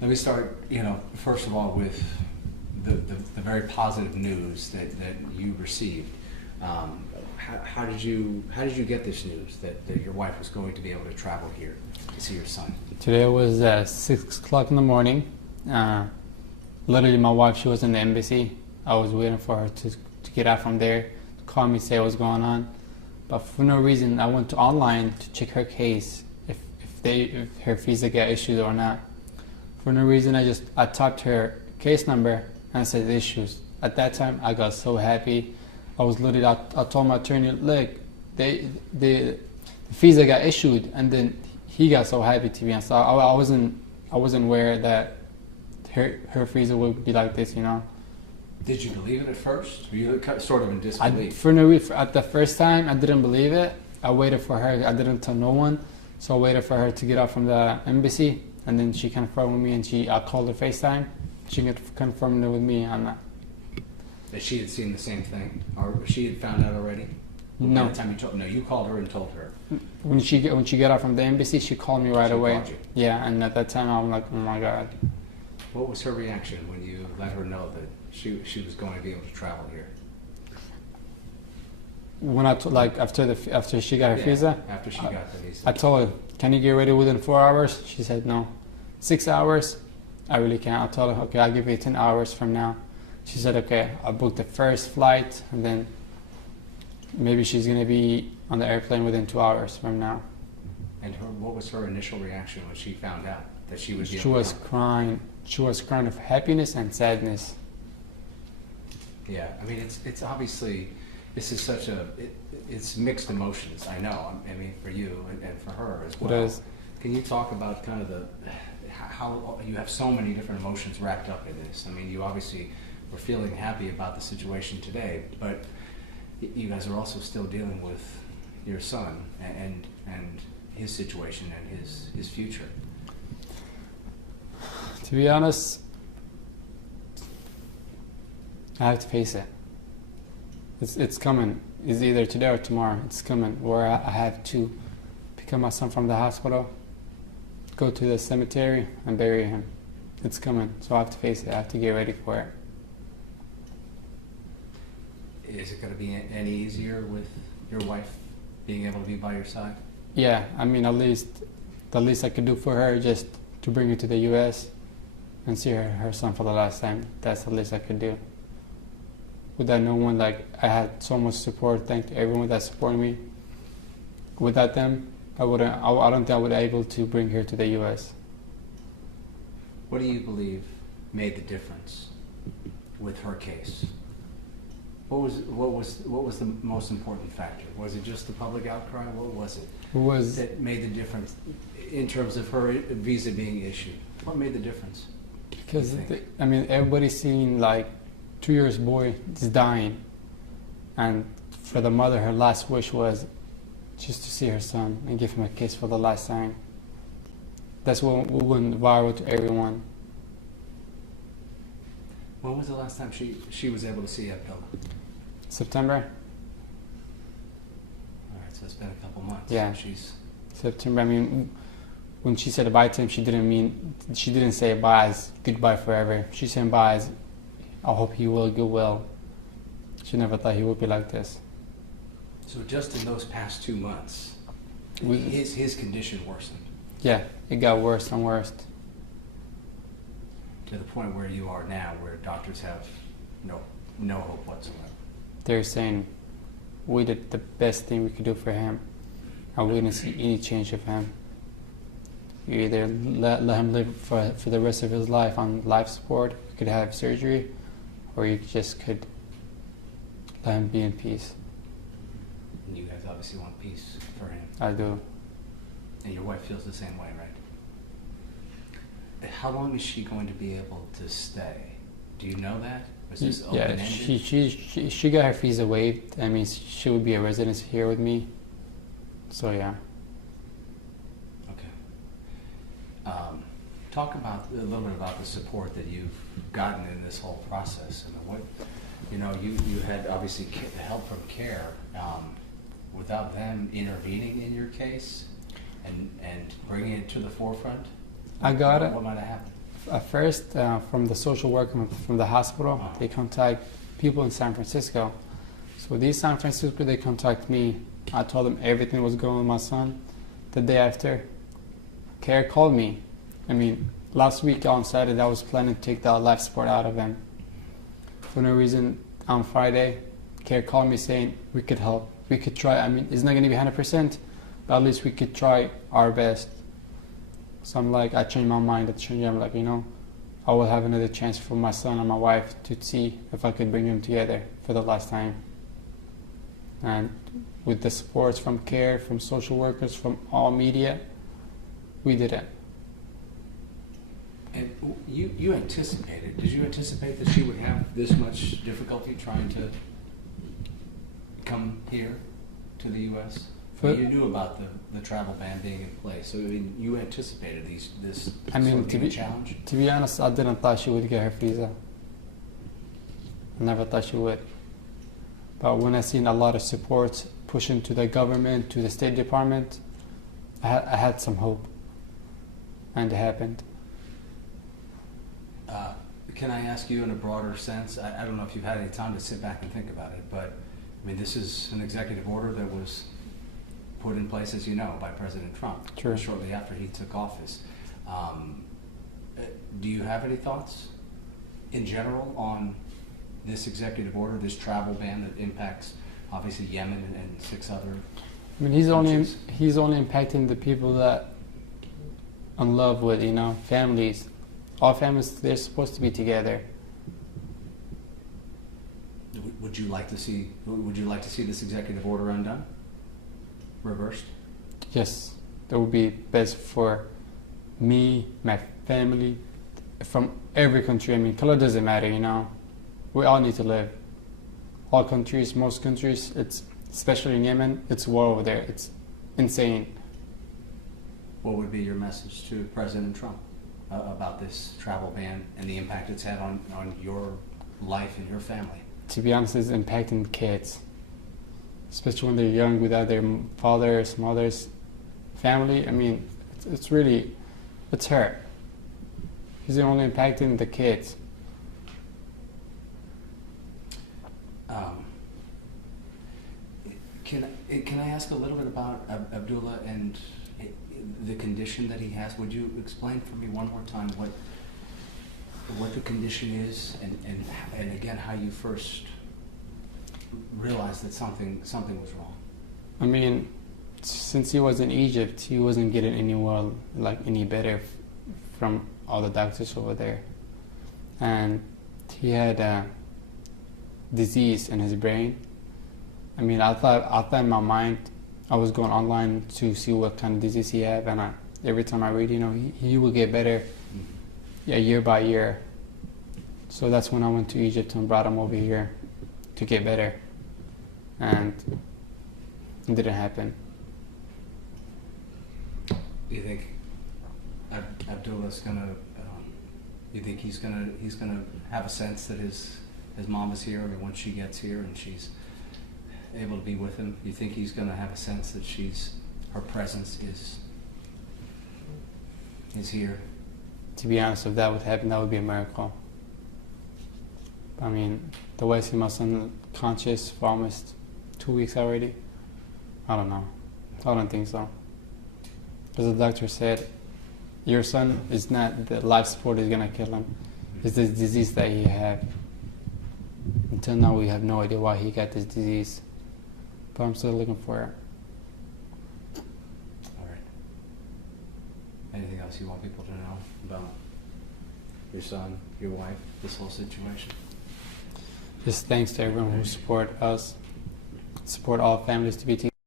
Let me start, first of all with the very positive news that you received. How did you get this news that your wife was going to be able to travel here to see your son? Today was 6 o'clock in the morning. Literally, my wife, she was in the embassy. I was waiting for her to get out from there, to call me, say what's going on. But for no reason, I went online to check her case, if her visa got issued or not. For no reason, I typed her case number and it said issues. At that time, I got so happy. I was literally, I told my attorney, look, the visa got issued, and then he got so happy, to be honest. I wasn't aware that her visa would be like this, Did you believe it at first? Were you sort of in disbelief? At the first time, I didn't believe it. I waited for her. I didn't tell no one, so I waited for her to get out from the embassy, and then she confirmed with me, and I called her FaceTime. She confirmed it with me on that. That she had seen the same thing, or she had found out already? No. By the time you called her and told her. When she got out from the embassy, she called me right away. Called you. Yeah, and at that time, I'm like, oh my God. What was her reaction when you let her know that she was going to be able to travel here? When after she got her visa? After she got the visa. I told her, can you get ready within 4 hours? She said no. 6 hours? I really can't. I told her, okay, I'll give you 10 hours from now. She said, okay, I'll book the first flight, and then maybe she's going to be on the airplane within 2 hours from now. And what was her initial reaction when she found out that she would be able to She was crying. She was crying of happiness and sadness. Yeah, I mean, it's obviously, this is it's mixed emotions, I know. I mean, for you and for her as well. It is. Can you talk about kind of how you have so many different emotions wrapped up in this? I mean, you obviously were feeling happy about the situation today, but you guys are also still dealing with your son and his situation and his future. To be honest, I have to face it. It's coming. It's either today or tomorrow. It's coming where I have to pick up my son from the hospital, go to the cemetery, and bury him. It's coming, so I have to face it. I have to get ready for it. Is it going to be any easier with your wife being able to be by your side? Yeah, I mean, the least I could do for her is just to bring her to the U.S. and see her son for the last time. That's the least I could do. Without no one, I had so much support. Thank everyone that supported me. Without them, I don't think I would be able to bring her to the U.S. What do you believe made the difference with her case? What was the most important factor? Was it just the public outcry? What was it that made the difference in terms of her visa being issued? What made the difference? Because everybody's seeing 2 years boy is dying, and for the mother, her last wish was just to see her son and give him a kiss for the last time. That's what went viral to everyone. When was the last time she was able to see Abdullah? September. All right, so it's been a couple months. Yeah. September. I mean, when she said bye to him, she didn't say bye as goodbye forever. She said bye as I hope he will get well. She never thought he would be like this. So just in those past 2 months, his condition worsened. Yeah, it got worse and worse. To the point where you are now, where doctors have no hope whatsoever. They're saying we did the best thing we could do for him, and we didn't see any change of him. You either let him live for the rest of his life on life support, you could have surgery, or you just could let him be in peace. And you guys obviously want peace for him. I do. And your wife feels the same way, right? How long is she going to be able to stay? Do you know that? Was this open-ended? Yeah, she got her visa waived. I mean, she would be a resident here with me. So yeah. Okay. Talk about a little bit about the support that you've gotten in this whole process, and you had obviously the help from CARE. Without them intervening in your case and bringing it to the forefront, I got it. What might have happened? At first, from the social worker from the hospital, they contact people in San Francisco. So these San Francisco, they contact me. I told them everything was going with my son. The day after, Care called me. I mean, last week on Saturday, I was planning to take the life support out of him. For no reason, on Friday, Care called me saying we could help. We could try. I mean, it's not going to be 100%, but at least we could try our best. So I'm like, I changed my mind. I'm like, I will have another chance for my son and my wife to see if I could bring them together for the last time. And with the supports from Care, from social workers, from all media, we did it. And you anticipated, did you anticipate that she would have this much difficulty trying to come here to the U.S.? You knew about the travel ban being in place, so I mean, you anticipated this challenge? To be honest, I didn't thought she would get her visa. I never thought she would. But when I seen a lot of support pushing to the government, to the State Department, I had some hope. And it happened. Can I ask you in a broader sense? I don't know if you've had any time to sit back and think about it, but I mean, this is an executive order that was put in place, as you know, by President Trump. True. Shortly after he took office. Do you have any thoughts in general on this executive order, this travel ban that impacts obviously Yemen and 6 other I mean, he's countries? only impacting the people that in love with, families. All families, they're supposed to be together. Would you like to see this executive order undone? Reversed? Yes, that would be best for me, my family, from every country. I mean, color doesn't matter, We all need to live. All countries, most countries, especially in Yemen, it's war over there. It's insane. What would be your message to President Trump about this travel ban and the impact it's had on your life and your family? To be honest, it's impacting kids, especially when they're young without their fathers, mothers, family. I mean, it's hurt. He's only impacting the kids. Can I ask a little bit about Abdullah and the condition that he has? Would you explain for me one more time what the condition is, and again how you first realized that something was wrong? I mean, since he was in Egypt, he wasn't getting any better from all the doctors over there, and he had a disease in his brain. I mean, I thought in my mind, I was going online to see what kind of disease he had, and every time I read, he will get better, year by year. So that's when I went to Egypt and brought him over here to get better, and it didn't happen. Do you think Abdullah's gonna? You think he's gonna have a sense that his mom is here? I mean, once she gets here and she's able to be with him, you think he's going to have a sense that her presence is here? To be honest, if that would happen, that would be a miracle. I mean, the way I see my son conscious for almost 2 weeks already, I don't know. I don't think so. Because the doctor said, your son is not, the life support is going to kill him. It's the disease that he had. Until now, we have no idea why he got this disease. But I'm still looking for it. All right. Anything else you want people to know about your son, your wife, this whole situation? Just thanks to everyone who support us, support all families to be together.